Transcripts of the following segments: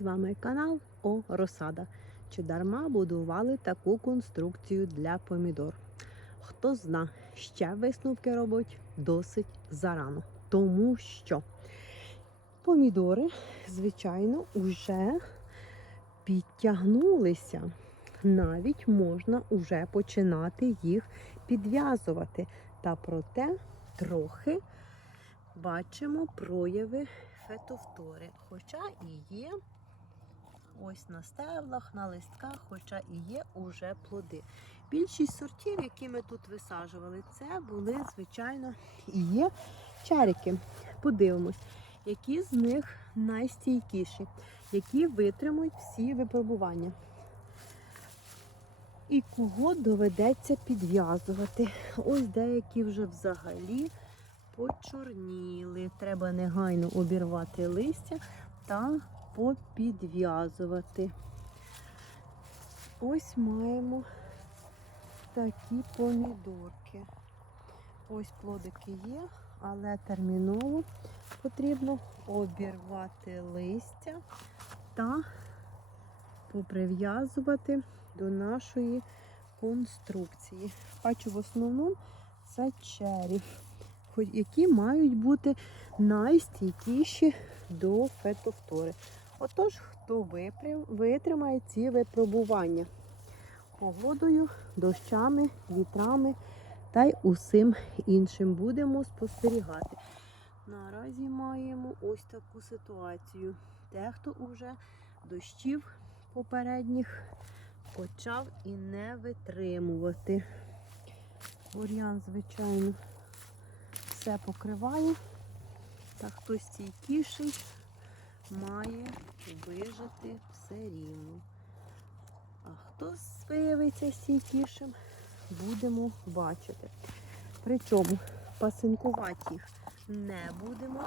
З вами канал О Розсада. Чи дарма будували таку конструкцію для помідор? Хто зна, ще висновки робить досить зарано. Тому що помідори, звичайно, вже підтягнулися. Навіть можна вже починати їх підв'язувати. Та проте трохи бачимо прояви фетофтори. Хоча і є ось на стеблах, на листках, хоча і є уже плоди. Більшість сортів, які ми тут висаджували, це були, звичайно, і є чарики. Подивимось, які з них найстійкіші, які витримують всі випробування. І кого доведеться підв'язувати. Ось деякі вже взагалі почорніли. Треба негайно обірвати листя та попідв'язувати. Ось маємо такі помідорки. Ось плодики є, але терміново потрібно обірвати листя та поприв'язувати до нашої конструкції. Бачу, в основному це чері, які мають бути найстійкіші до фетофтори. Отож, хто витримає ці випробування погодою, дощами, вітрами та й усім іншим будемо спостерігати. Наразі маємо ось таку ситуацію. Дехто уже дощів попередніх почав і не витримувати. Бур'ян, звичайно, все покриває, та хтось стійкіший має вижити все рівно. А хто виявиться стійкішим, будемо бачити. Причому пасинкувати їх не будемо.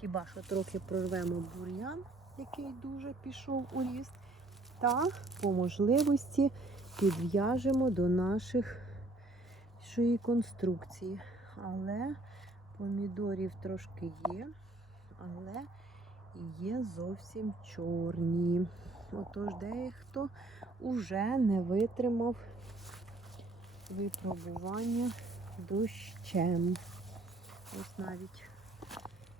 Хіба що трохи прорвемо бур'ян, який дуже пішов у ріст, та по можливості підв'яжемо до наших конструкції. Але помідорів трошки є, але є зовсім чорні. Отож, дехто уже не витримав випробування дощем. Ось навіть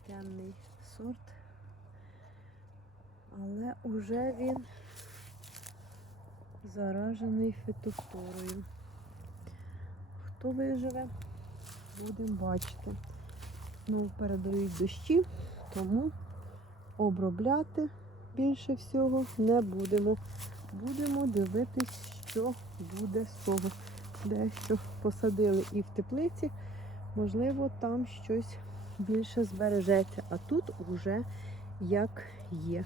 темний сорт. Але уже він заражений фітофторою. Хто виживе, будемо бачити. Знову передають дощі, тому обробляти більше всього не будемо. Будемо дивитись, що буде з того. Дещо посадили і в теплиці, можливо, там щось більше збережеться. А тут уже як є.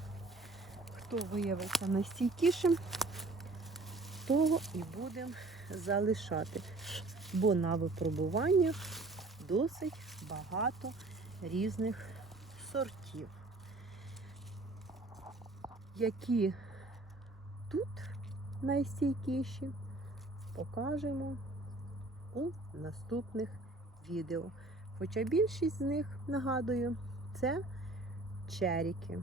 Хто виявиться найстійкішим, того і будемо залишати. Бо на випробуваннях досить багато різних сортів. Які тут найстійкіші, покажемо у наступних відео. Хоча більшість з них, нагадую, це черіки.